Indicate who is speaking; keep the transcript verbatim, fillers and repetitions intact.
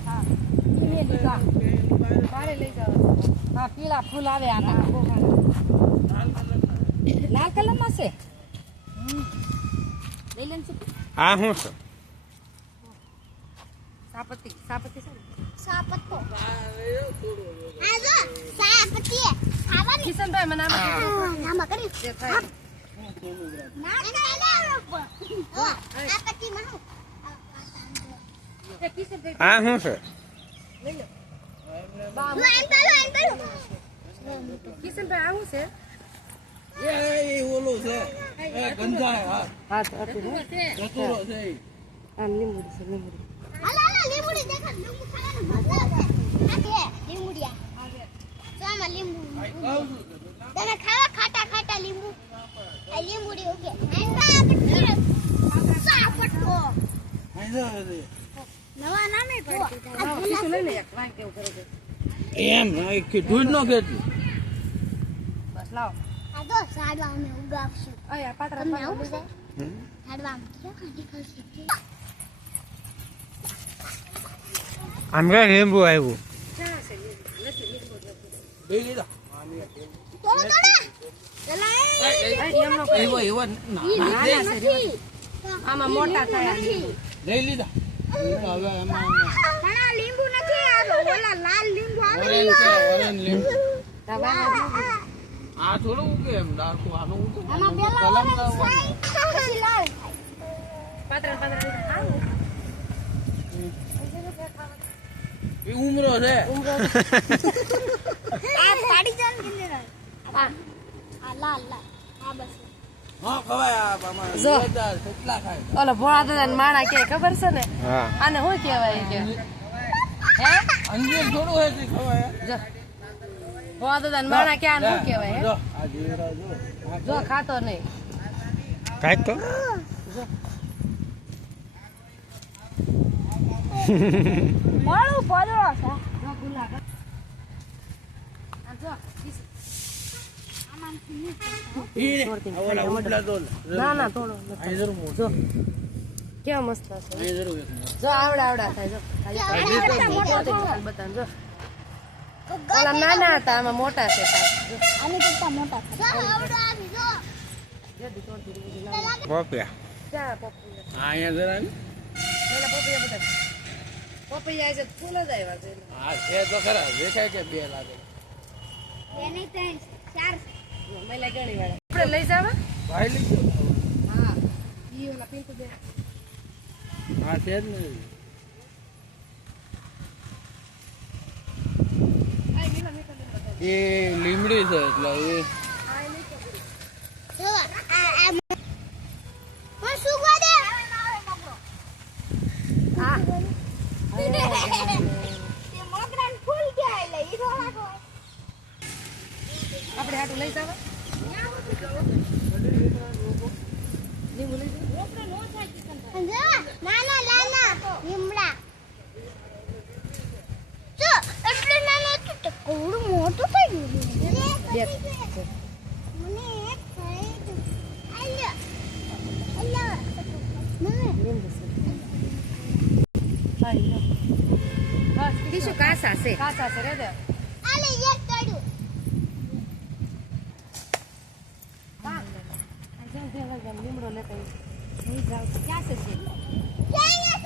Speaker 1: હા ઈને લીધા બારે લઈ જાવ હા પીળા ફૂલ આવે આના લાલ કલર માં છે લઈ લેન છે
Speaker 2: આ શું છે
Speaker 1: સાપતી સાપતી છે
Speaker 3: સાપતો આ જો સાપતી ખાવાની
Speaker 1: કિશનભાઈ મને આમાં
Speaker 3: નામ કરી
Speaker 1: દે થાય
Speaker 3: ના ના ના આ પતિ માં
Speaker 1: એ કિશનભાઈ
Speaker 2: આ શું છે
Speaker 1: લઈ લો
Speaker 3: લાઈન પેલો લાઈન પેલો
Speaker 1: કિશનભાઈ આવું છે
Speaker 4: એ એ ઓલો છે એ ગંજા હા
Speaker 1: હા તો હતું
Speaker 4: જતુરો છે
Speaker 1: આમ લીંબુ છે લીંબુ
Speaker 3: હાલો હાલો લીંબુડી દેખો લીંબુ ખાવાનું મજા આવે આ કે લીંબુડિયા તો આમાં લીંબુ તમે ખાવા ખાટા ખાટા લીંબુ આ લીંબુડી ઓકે સાપટો
Speaker 4: આઈ જો
Speaker 3: નવા નામે પડી
Speaker 1: કિશન લઈ લે એક વાંક કેવું કરે છે
Speaker 4: એમ કે દૂધ નો કેટલું
Speaker 1: બસ લાવો
Speaker 3: આ તો સાડવા અમે ઉગાવશું
Speaker 1: અયા પાતરા
Speaker 3: તમને આવું
Speaker 1: પાતરા
Speaker 3: છે સાડવા અમે ક્યાં કાઢી ખલશે
Speaker 2: આમ કઈ લીંબુ આવ્યું
Speaker 1: ક્યાં છે નથી લીંબુ
Speaker 4: બે લીધા
Speaker 3: તોડો તોડો ચલાય
Speaker 1: એમનો
Speaker 4: એવો એવો
Speaker 1: નાના છે આમાં મોટા થાય
Speaker 3: નથી
Speaker 4: લઈ લીધા હવે એમાં
Speaker 3: ઘણા લીંબુ નથી આ તો ઓલા લાલ લીંબુ આવે
Speaker 4: ઓરેન્જ છે ઓરેન્જ લીંબુ
Speaker 1: દવા
Speaker 4: આ થોડું કે એમ ડાર્ક આનું ઉકે
Speaker 3: આમાં પેલા ઓરેન્જ થાય પછી લાલ
Speaker 1: પાતરા પાતરા આવું
Speaker 4: એ ઉમરો છે
Speaker 3: આ પાડી જાન કિને આ આ લાલ લાલ આ બસ
Speaker 4: હા ખવાય આ આમાં
Speaker 1: જો.
Speaker 4: જોરદાર કેટલા ખાય
Speaker 1: ઓલો ભોળા દાદા માણા કે ખબર છે ને
Speaker 2: હા
Speaker 1: આને શું કહેવાય કે હે
Speaker 4: અંજીર થોડું હોય તે ખવાય
Speaker 1: જો ભોળા દાદા માણા કે આને શું કહેવાય હે
Speaker 4: જો આ જીવરા જો આ
Speaker 1: જો ખાતો નહીં
Speaker 2: કાંઈક તો
Speaker 3: મારું પડો છે
Speaker 1: જો ગુલાબ આ જો
Speaker 3: આમાં થી
Speaker 4: ઈ ઓલા ઉડલા દોલ
Speaker 1: ના ના થોડો
Speaker 4: આ જરૂર મોટો
Speaker 1: જો કેવા મસ્ત છે
Speaker 4: આ જરૂર એક મોટો
Speaker 1: જો આવડા આવડા થાય જો ખાલી બતાવ જો ઓલા નાના હતા આમાં મોટા છે પાછા. જો
Speaker 3: આની કરતા મોટા થાય આવડો આવી જો
Speaker 1: જલ્દી તોડતી રહી લાવ
Speaker 2: પોપિયા
Speaker 1: ક્યાં પપૈયા
Speaker 4: આ અહીંયા જરા ને
Speaker 1: પેલા પપૈયા બધા પપૈયા છે ફૂલ જ આવ્યા છે
Speaker 4: આ છે તો ખરા દેખાય કે બે લાગે
Speaker 3: એને ત્રણ ચાર
Speaker 1: મહિલા ઘણી વાળા આપણે લઈ જાવા
Speaker 4: ભાઈ લીધો
Speaker 1: હા ઈ ઓલા પિંકુ દે
Speaker 4: આ છે જ ને
Speaker 1: આઈ લીલા મીઠા લીલા બધા
Speaker 4: એ લીમડી છે એટલે એ
Speaker 1: આઈ નહીં તો
Speaker 3: જો આ આ હું સુગવા દે
Speaker 1: હા
Speaker 3: તે મોગરાન ફૂલ ગયા એટલે ઈ થોડા હોય
Speaker 1: આપણે હાટું લઈ જાવા લીંબુ લઈ જાવ
Speaker 3: નાના નાના લીમડા જો એટલે નાનો હતું તો કોડું મોટું થઈ ગયું
Speaker 1: બે
Speaker 3: મને એક થઈ આલ્યો આલ્યો મને
Speaker 1: લીંબુ છે આઈ લો બસ ટીશુ કાસા છે કાસા છે રે દે
Speaker 3: આલે એક તડ્યું
Speaker 1: લીમડો લેતા નહીં જાવ ક્યાં છે
Speaker 3: ક્યાં